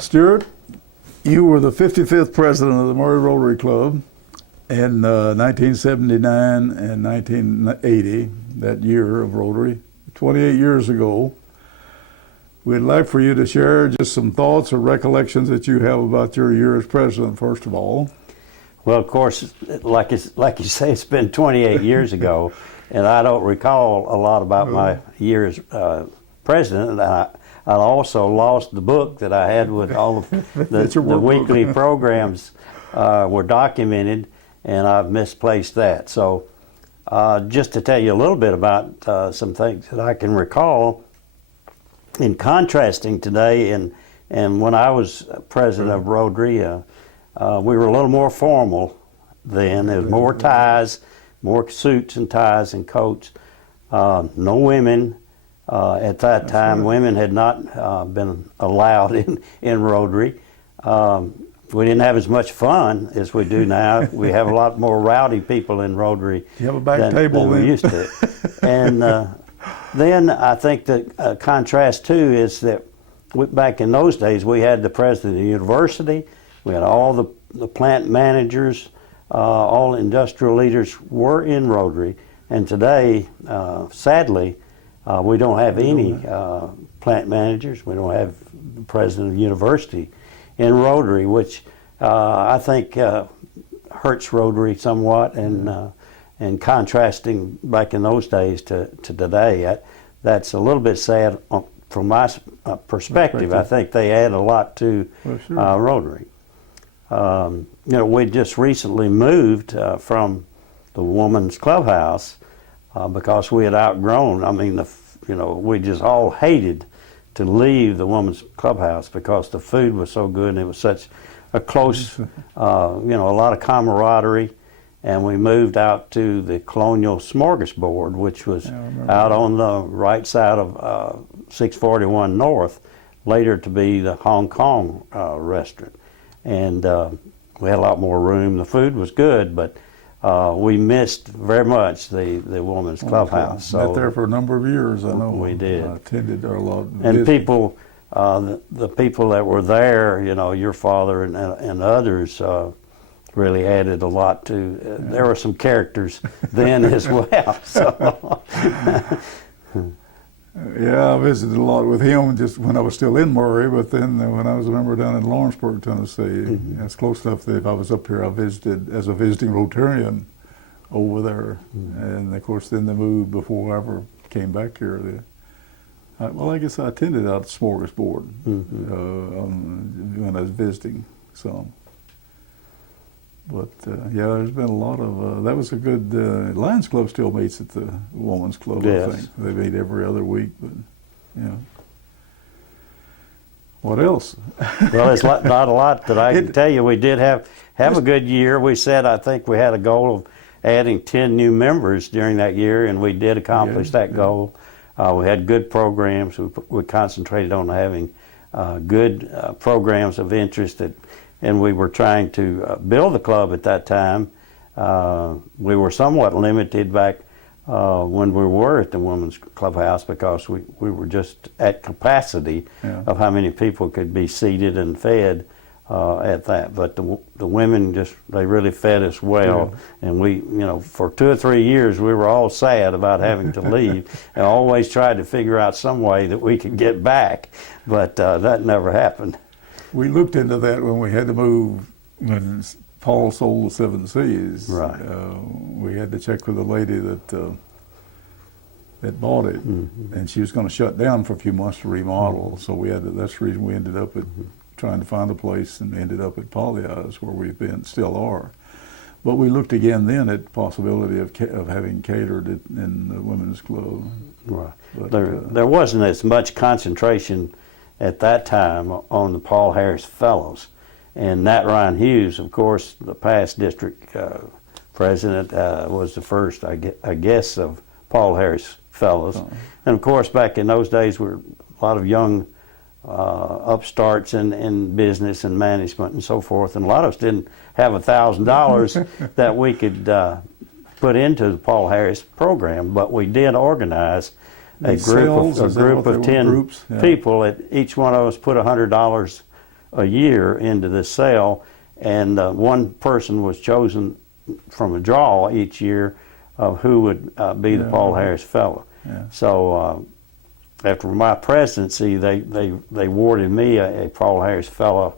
Stuart, you were the 55th president of the Murray Rotary Club in 1979 and 1980, that year of Rotary, 28 years ago. We'd like for you to share just some thoughts or recollections that you have about your year as president, first of all. Well, of course, like you say, it's been 28 years ago, and I don't recall a lot about my year as president. I also lost the book that I had with all of the weekly programs were documented, and I've misplaced that. So just to tell you a little bit about some things that I can recall, in contrasting today and when I was president of Rotary, we were a little more formal then. There was more ties, more suits and ties and coats. No women. At that time, women had not been allowed in Rotary. We didn't have as much fun as we do now. We have a lot more rowdy people in Rotary than we used to. And then I think the contrast too is that back in those days we had the president of the university, we had all the plant managers, all industrial leaders were in Rotary. And today, sadly, we don't have any plant managers. We don't have the president of the university in Rotary, which I think hurts Rotary somewhat. And contrasting back in those days to today, that's a little bit sad from my perspective. I think they add a lot to Rotary. We just recently moved from the women's clubhouse because we had outgrown. I mean, we just all hated to leave the women's clubhouse because the food was so good and it was such a close, a lot of camaraderie. And we moved out to the Colonial Smorgasbord, which was out on the right side of 641 North, later to be the Hong Kong restaurant. And we had a lot more room. The food was good, but we missed very much the women's clubhouse. So met there for a number of years, I know. We did. I attended there a lot. And people, the people that were there, your father and others, really added a lot to. There were some characters then as well. So. Yeah, I visited a lot with him just when I was still in Murray, but then when I was a member down in Lawrenceburg, Tennessee, it's close enough that if I was up here, I visited as a visiting Rotarian over there. And of course, then they moved before I ever came back here. I guess I attended out at Smorgasbord when I was visiting some. But there's been a lot of, that was a good, Lions Club still meets at the Women's Club, yes. I think. They meet every other week, but, What else? Well, it's not a lot that I can tell you. We did have a good year. We said, I think we had a goal of adding 10 new members during that year, and we did accomplish that goal. We had good programs. We concentrated on having good programs of interest and we were trying to build the club at that time. We were somewhat limited back when we were at the women's clubhouse because we were just at capacity of how many people could be seated and fed at that. But the women they really fed us well. And we, for 2 or 3 years we were all sad about having to leave and always tried to figure out some way that we could get back, but that never happened. We looked into that when we had to move, when Paul sold the Seven Seas. Right. We had to check with the lady that bought it, and she was going to shut down for a few months to remodel. So that's the reason we ended up trying to find a place, and ended up at Pollyeyes, where we've been, still are. But we looked again then at the possibility of having catered it in the women's club. Right. But, There wasn't as much concentration at that time on the Paul Harris Fellows. And Nat Ryan Hughes, of course, the past district president, was the first, I guess, of Paul Harris Fellows. And of course, back in those days, were a lot of young upstarts in business and management and so forth. And a lot of us didn't have $1,000 that we could put into the Paul Harris program, but we did organize a group of 10 people. Each one of us put $100 a year into this sale, and one person was chosen from a draw each year of who would be the Paul Harris Fellow. Yeah. So after my presidency, they awarded me a Paul Harris Fellow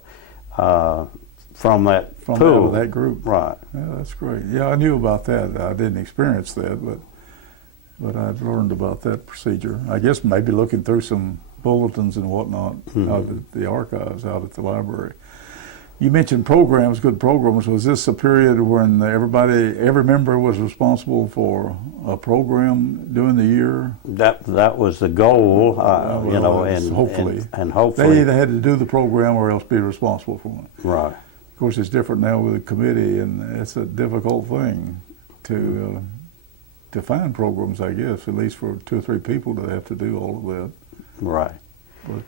from that pool. Out of that group. Right. Yeah, that's great. Yeah, I knew about that. I didn't experience that, but I'd learned about that procedure. I guess maybe looking through some bulletins and whatnot out at the archives, out at the library. You mentioned programs, good programs. Was this a period when every member was responsible for a program during the year? That was the goal, you know, and hopefully hopefully they either had to do the program or else be responsible for it. Right. Of course, it's different now with a committee, and it's a difficult thing to find programs, I guess, at least for 2 or 3 people to have to do all of that. Right. But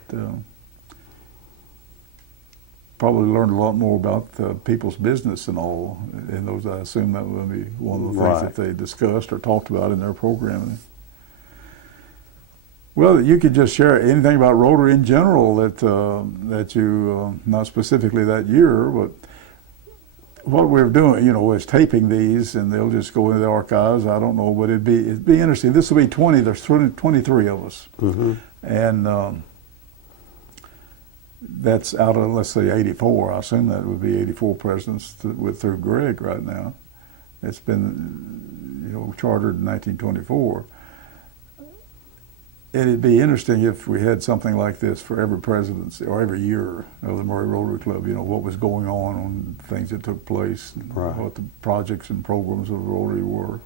probably learned a lot more about people's business and all in those. I assume that would be one of the things that they discussed or talked about in their programming. Well, you could just share anything about Rotary in general that you, not specifically that year, but what we're doing, you know, is taping these, and they'll just go into the archives. I don't know, but it'd be interesting. This will be 20. There's 23 of us, and that's out of, let's say, 84. I assume that would be 84 presidents through Greg right now. It's been, you know, chartered in 1924. It'd be interesting if we had something like this for every presidency or every year of the Murray Rotary Club, you know, what was going on things that took place, and what the projects and programs of Rotary were.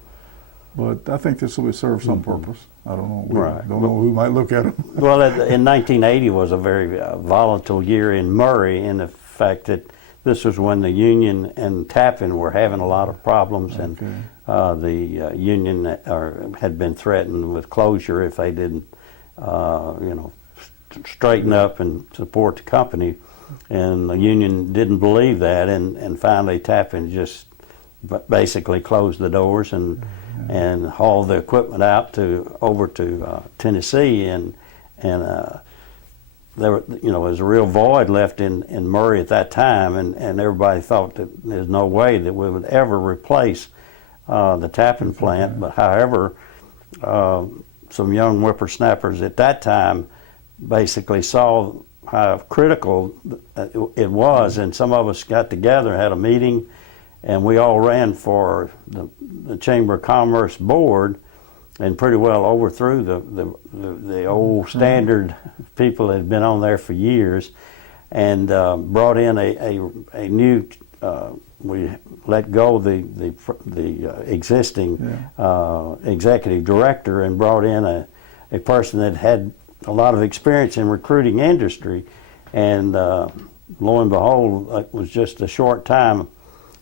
But I think this will serve some purpose. I don't know. We don't know who might look at them. Well, in 1980 was a very volatile year in Murray, in the fact that this was when the union and Tappan were having a lot of problems, and the union had been threatened with closure if they didn't, you know, straighten up and support the company. And the union didn't believe that, and finally Tappan just basically closed the doors and hauled the equipment out over to Tennessee, and there were, you know, was a real void left in Murray at that time, and everybody thought that there's no way that we would ever replace the Tappan plant. But however, some young whippersnappers at that time basically saw how critical it was, and some of us got together and had a meeting, and we all ran for the Chamber of Commerce board, and pretty well overthrew the old standard people that had been on there for years, and brought in a new. We let go of the existing executive director and brought in a person that had a lot of experience in recruiting industry, and lo and behold, it was just a short time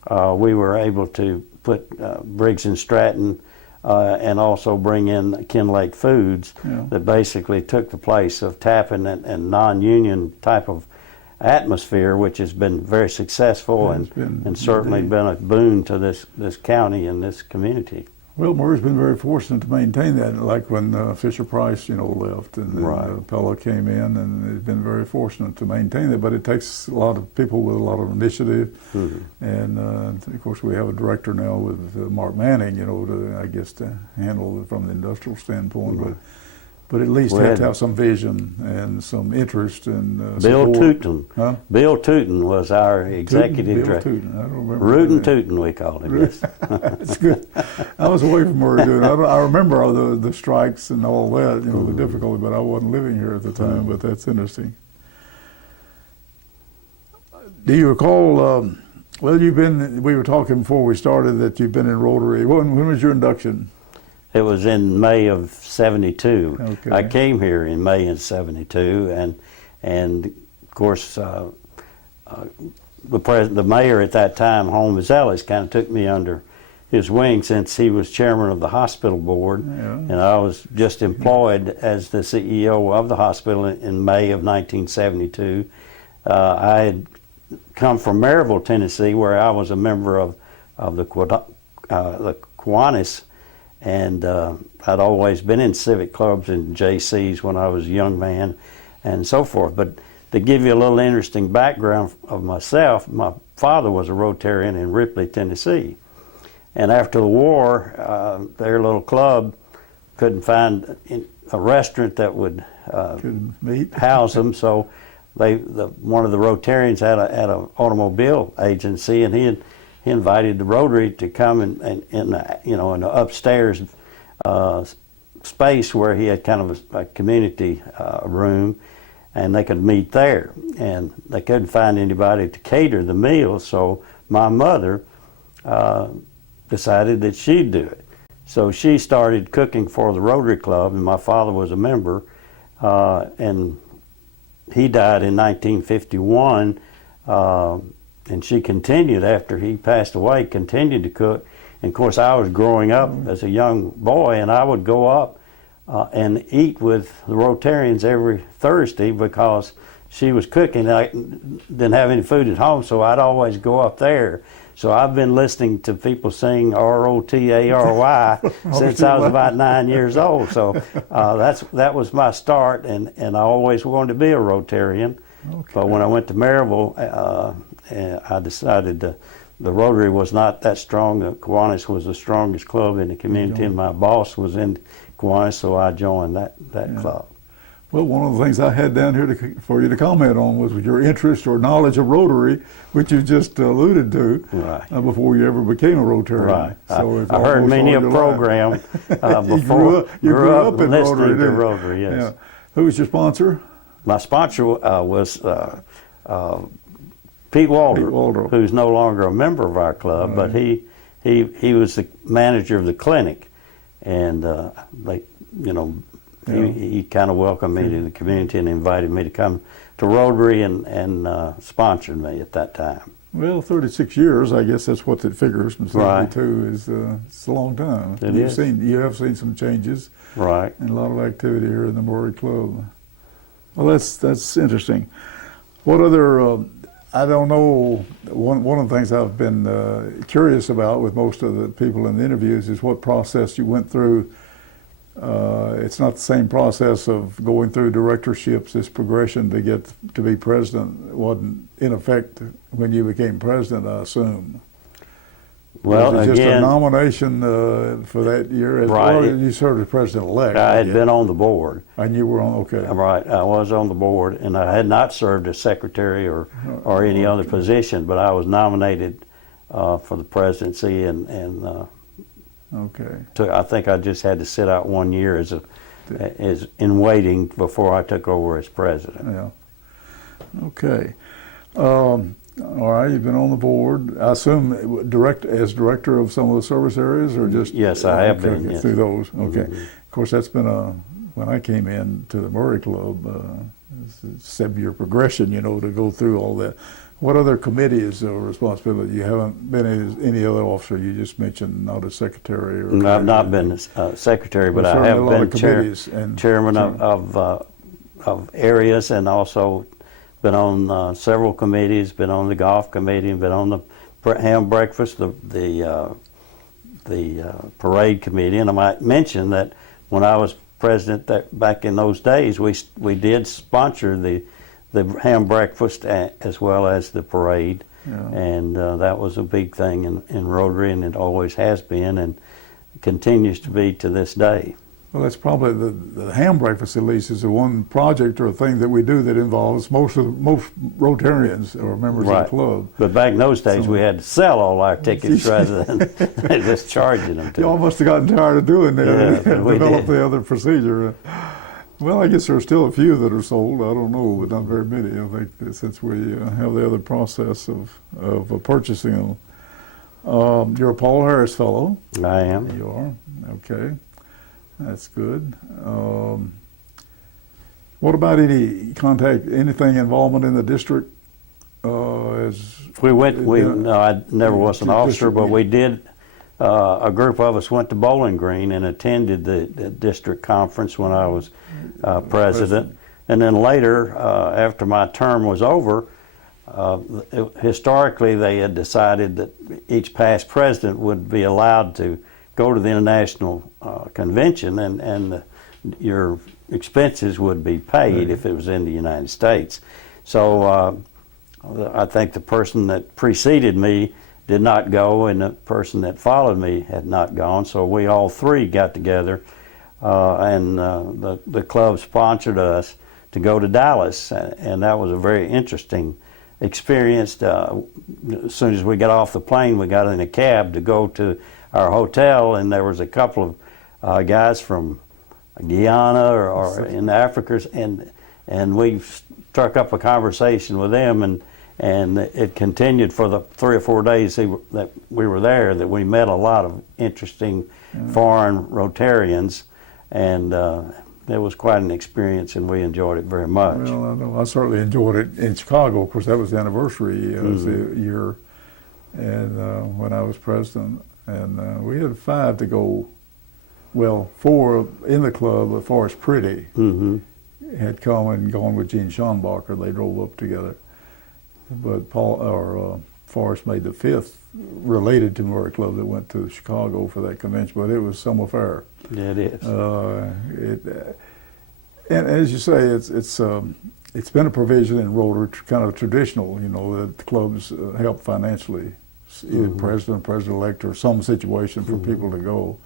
we were able to put Briggs and Stratton and also bring in Kinlake Foods that basically took the place of Tappan and non-union type of atmosphere, which has been very successful and certainly been a boon to this county and this community. Well, Murray's been very fortunate to maintain that, like when Fisher Price, you know, left, and then Pella came in, and it's been very fortunate to maintain that. But it takes a lot of people with a lot of initiative, and of course we have a director now with Mark Manning, you know, to handle it from the industrial standpoint. But at least have to have some vision and some interest and Bill support. Tootin. Bill Tootin was our executive director. Bill Tootin. I don't remember. Rootin' Tootin, we called him. Yes. It's good. I was away from Murray doing it. I remember all the strikes and all that, you know, the difficulty, but I wasn't living here at the time. But that's interesting. Do you recall Well, we were talking before we started that you've been in Rotary. When was your induction? It was in May of '72. Okay. I came here in May of '72, and of course, the mayor at that time, Holmes Ellis, kind of took me under his wing since he was chairman of the hospital board, and I was just employed as the CEO of the hospital in May of 1972. I had come from Maryville, Tennessee, where I was a member of the Kiwanis, and I'd always been in civic clubs and JCs when I was a young man, and so forth. But to give you a little interesting background of myself, my father was a Rotarian in Ripley, Tennessee. And after the war, their little club couldn't find a restaurant that would house them, so one of the Rotarians had an automobile agency, and he invited the Rotary to come in an upstairs space where he had kind of a community room, and they could meet there. And they couldn't find anybody to cater the meals, so my mother decided that she'd do it. So she started cooking for the Rotary Club, and my father was a member, and he died in 1951, and she continued after he passed away, continued to cook. And of course, I was growing up as a young boy, and I would go up and eat with the Rotarians every Thursday because she was cooking. I didn't have any food at home, so I'd always go up there. So I've been listening to people sing R-O-T-A-R-Y since I was about 9 years old. So that was my start, and I always wanted to be a Rotarian. Okay. But when I went to Maryville, I decided the Rotary was not that strong. The Kiwanis was the strongest club in the community, and my boss was in Kiwanis, so I joined that club. Well, one of the things I had down here for you to comment on was your interest or knowledge of Rotary, which you just alluded to, before you ever became a Rotarian. Right. So I heard many a program before. you grew up in listening Rotary, to Rotary, yes. Yeah. Who was your sponsor? My sponsor was Pete Waldrop, who's no longer a member of our club, but he was the manager of the clinic, and he kind of welcomed me to the community and invited me to come to Rotary and sponsored me at that time. Well, 36 years, I guess that's what it figures. From 72 is it's a long time. You have seen some changes, right? And a lot of activity here in the Rotary Club. Well, that's interesting. What other? I don't know. One of the things I've been curious about with most of the people in the interviews is what process you went through. It's not the same process of going through directorships. This progression to get to be president wasn't in effect when you became president, I assume. Well, was it just again, a nomination for that year? Right. You served as president-elect. I had been on the board. And you were on, okay. Right, I was on the board, and I had not served as secretary or any other position, but I was nominated for the presidency, and okay. I think I just had to sit out 1 year as in waiting before I took over as president. Yeah. Okay. All right. You've been on the board. I assume as director of some of the service areas, or just yes, I have been through those. Okay. Mm-hmm. Of course, that's been when I came in to the Murray Club, it's a 7-year progression. To go through all that. What other committees or responsibility? You haven't been any other officer. You just mentioned not a secretary. No, I've not been a secretary, but I have been chairman of areas, and also been on several committees. Been on the golf committee, and been on the ham breakfast, the parade committee. And I might mention that when I was president, that back in those days, we did sponsor the ham breakfast as well as the parade, and that was a big thing in Rotary, and it always has been and continues to be to this day. Well, that's probably the ham breakfast, at least, is the one project or thing that we do that involves most Rotarians or members of the club. But back in those days, we had to sell all our tickets rather than just charging them to. Y'all must have gotten tired of doing that. Yeah, we developed did. the other procedure. Well, I guess there are still a few that are sold. I don't know, but not very many. I think that since we have the other process of purchasing them. You're a Paul Harris Fellow. I am. You are? Okay. That's good. What about any anything involvement in the district? No, I never was an officer, but we did. A group of us went to Bowling Green and attended the district conference when I was president. And then later, after my term was over, historically they had decided that each past president would be allowed to go to the international convention, and your expenses would be paid if it was in the United States. So I think the person that preceded me did not go, and the person that followed me had not gone. So we all three got together, and the club sponsored us to go to Dallas, and that was a very interesting experience. As soon as we got off the plane, we got in a cab to go to our hotel, and there was a couple of guys from Guyana or in Africa, and we struck up a conversation with them, and it continued for the 3 or 4 days that we were there, that we met a lot of interesting foreign Rotarians, and it was quite an experience, and we enjoyed it very much. Well, I know. I certainly enjoyed it in Chicago. Of course, that was the anniversary year, and when I was president, and we had 5 to go. Well, 4 in the club. Forrest Pretty had come and gone with Gene Schonbacher. They drove up together. But Forrest made the 5th related to Murray Club that went to Chicago for that convention. But it was some affair. Yeah, it is. And as you say, it's been a provision in Rotary, kind of traditional, that the clubs help financially, either president-elect, or some situation for people to go.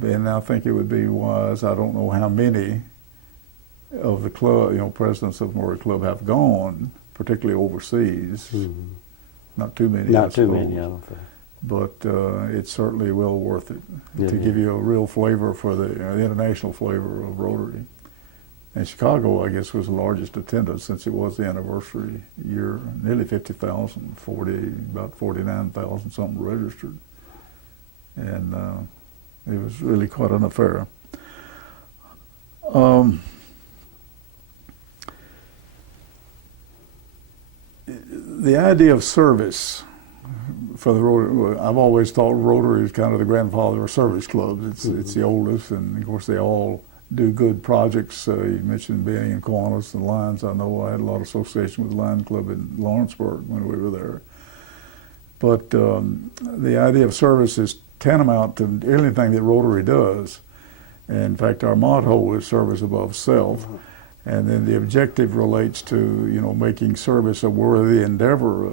And I think it would be wise. I don't know how many of the club, presidents of Murray Club have gone, particularly overseas. Not too many. Not too many, I don't think. But it's certainly well worth it to give you a real flavor for the international flavor of Rotary. And Chicago, I guess, was the largest attendance since it was the anniversary year. Nearly 50,000, about 49,000 something registered. And it was really quite an affair. The idea of service for the Rotary, I've always thought Rotary is kind of the grandfather of service clubs. It's the oldest, and of course they all do good projects. You mentioned Benny and Kiwanis and Lions. I know I had a lot of association with the Lions Club in Lawrenceburg when we were there. But the idea of service is tantamount to anything that Rotary does. And in fact, our motto is service above self. And then the objective relates to, making service a worthy endeavor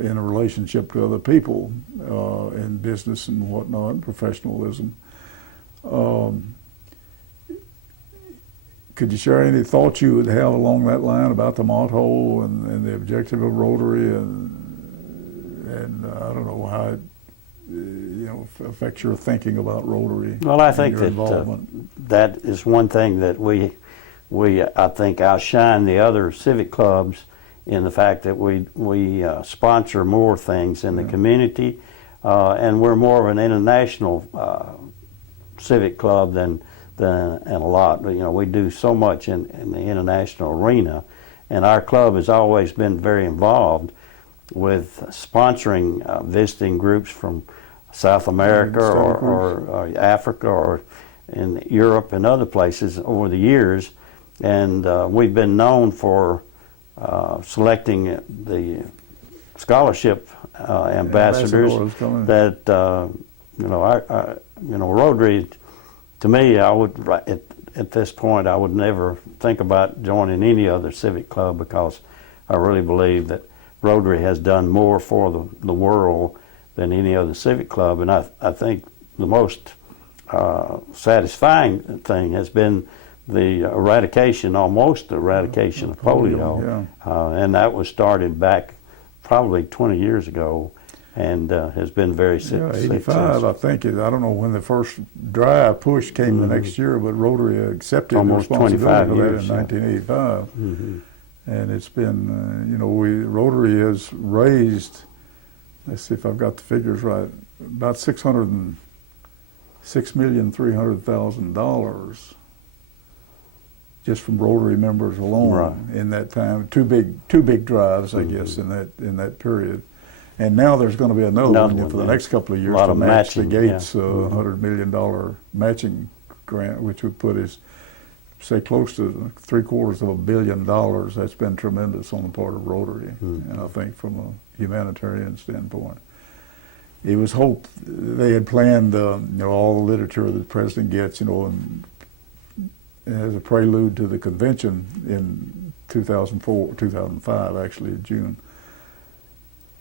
in a relationship to other people, in business and whatnot, professionalism. Could you share any thoughts you would have along that line about the motto and the objective of Rotary, and I don't know how it affects your thinking about Rotary? Well, I think that is one thing that we I think outshine the other civic clubs in the fact that we sponsor more things in the community, and we're more of an international civic club than a lot. We do so much in the international arena, and our club has always been very involved with sponsoring visiting groups from South America or Africa or in Europe and other places over the years. And we've been known for selecting the scholarship ambassadors that Rotary. To me, I would at this point I would never think about joining any other civic club, because I really believe that Rotary has done more for the world than any other civic club. And I think the most satisfying thing has been the almost eradication of polio. And that was started back probably 20 years ago. and has been very Yeah, 85, successful. I think. I don't know when the first drive push came the next year, but Rotary accepted the Almost responsibility 25 for that years, in yeah. 1985. Mm-hmm. And it's been, Rotary has raised, let's see if I've got the figures right, about $606,300,000 just from Rotary members alone Right. in that time. Two big drives, I guess, in that period. And now there's going to be another one for the next couple of years lot to of match matching, the Gates yeah. $100 million matching grant, which would put us, say, close to $750 million. That's been tremendous on the part of Rotary, and I think from a humanitarian standpoint. It was hoped they had planned, all the literature that the president gets, and as a prelude to the convention in 2005, actually, in June,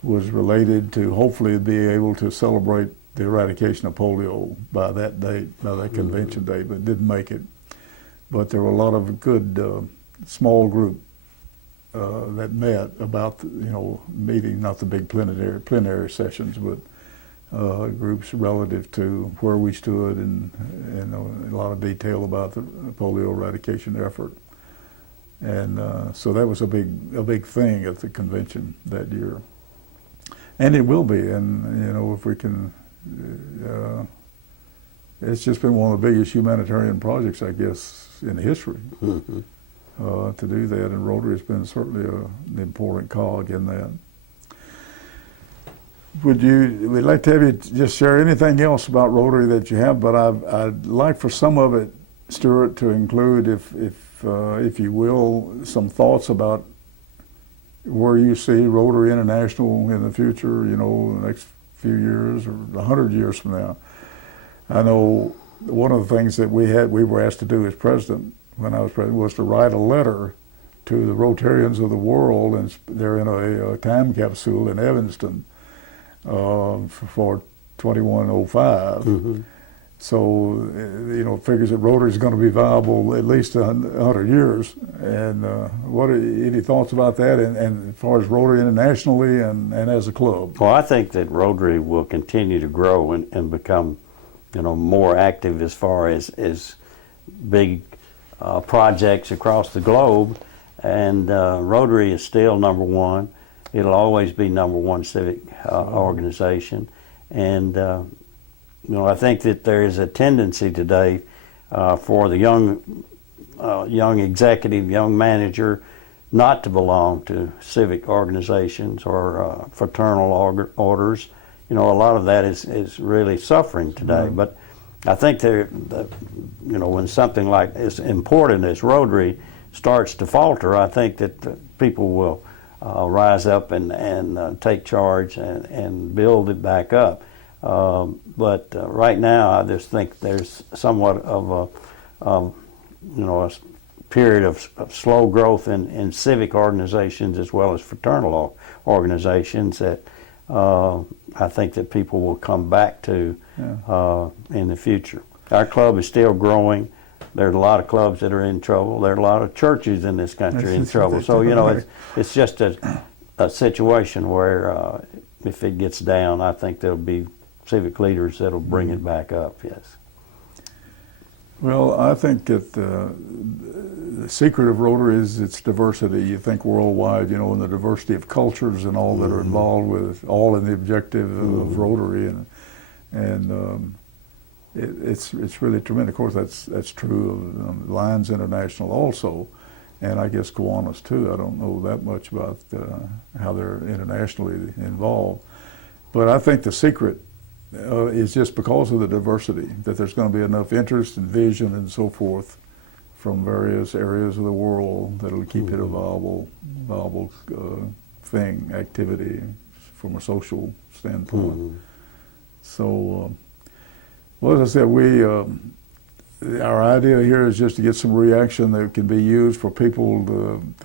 was related to hopefully be able to celebrate the eradication of polio by that date, by that convention date, but didn't make it. But there were a lot of good small group that met about, meeting, not the big plenary sessions, but groups relative to where we stood and a lot of detail about the polio eradication effort. And so that was a big thing at the convention that year. And it will be, and if we can, it's just been one of the biggest humanitarian projects, I guess, in history to do that, and Rotary has been certainly an important cog in that. We'd like to have you just share anything else about Rotary that you have, but I'd like for some of it, Stuart, to include, if you will, some thoughts about where you see Rotary International in the future, the next few years or 100 years from now. I know one of the things that we were asked to do as president, when I was president, was to write a letter to the Rotarians of the world, and they're in a time capsule in Evanston for 2105. So, figures that Rotary is going to be viable at least 100 years. And any thoughts about that, and as far as Rotary internationally and as a club? Well, I think that Rotary will continue to grow and become, more active as far as big projects across the globe. And Rotary is still number one. It'll always be number one civic organization. And I think that there is a tendency today for the young executive, young manager, not to belong to civic organizations or fraternal orders. A lot of that is really suffering today. But I think when something like as important as Rotary starts to falter, I think that people will rise up and take charge and build it back up. But right now, I just think there's somewhat of a period of slow growth in civic organizations as well as fraternal organizations that I think that people will come back to in the future. Our club is still growing. There's a lot of clubs that are in trouble. There are a lot of churches in this country in trouble. So, it's just a situation where if it gets down, I think there'll be civic leaders that'll bring it back up, yes. Well, I think that the secret of Rotary is its diversity. You think worldwide, and the diversity of cultures and all that are involved with, all in the objective of Rotary, and it's really tremendous. Of course, that's true of Lions International also, and I guess Kiwanis too. I don't know that much about how they're internationally involved, but I think the secret is just because of the diversity, that there's going to be enough interest and vision and so forth from various areas of the world that'll keep it a viable activity from a social standpoint. So, well, as I said, our idea here is just to get some reaction that can be used for people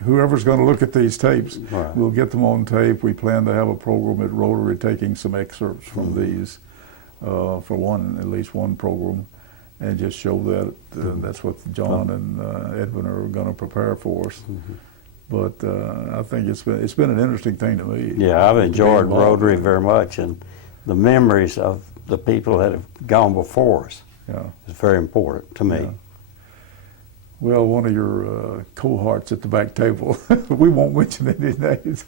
whoever's going to look at these tapes. Right. We'll get them on tape. We plan to have a program at Rotary taking some excerpts from these for at least one program, and just show that that's what John and Edwin are going to prepare for us. But I think it's been an interesting thing to me. Yeah, I've to be enjoyed involved Rotary in it. very much, and the memories of the people that have gone before us Yeah. is very important to me. Yeah. Well, one of your cohorts at the back table, we won't mention any names,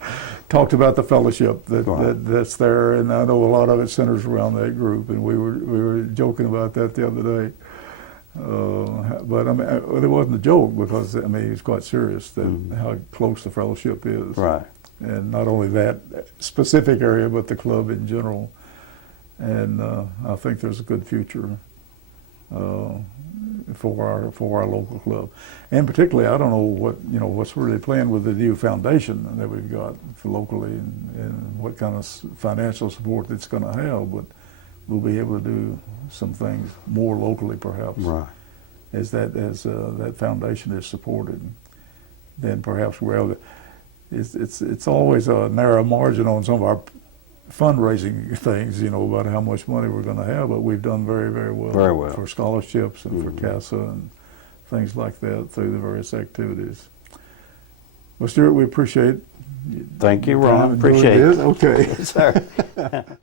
talked about the fellowship that's there, and I know a lot of it centers around that group, and we were joking about that the other day. But I mean, it wasn't a joke because I mean it's quite serious that how close the fellowship is, Right. and not only that specific area, but the club in general. And I think there's a good future for our local club, and particularly I don't know what's really planned with the new foundation that we've got for locally, and what kind of financial support it's going to have, but we'll be able to do some things more locally perhaps, Right. as that foundation is supported. Then perhaps we're able to, it's always a narrow margin on some of our fundraising things, about how much money we're going to have, but we've done very, very well, Very well. for scholarships and for CASA and things like that through the various activities. Well, Stuart, we appreciate Thank you, your time Ron. in doing Appreciate this. it. Okay. Yes, sir.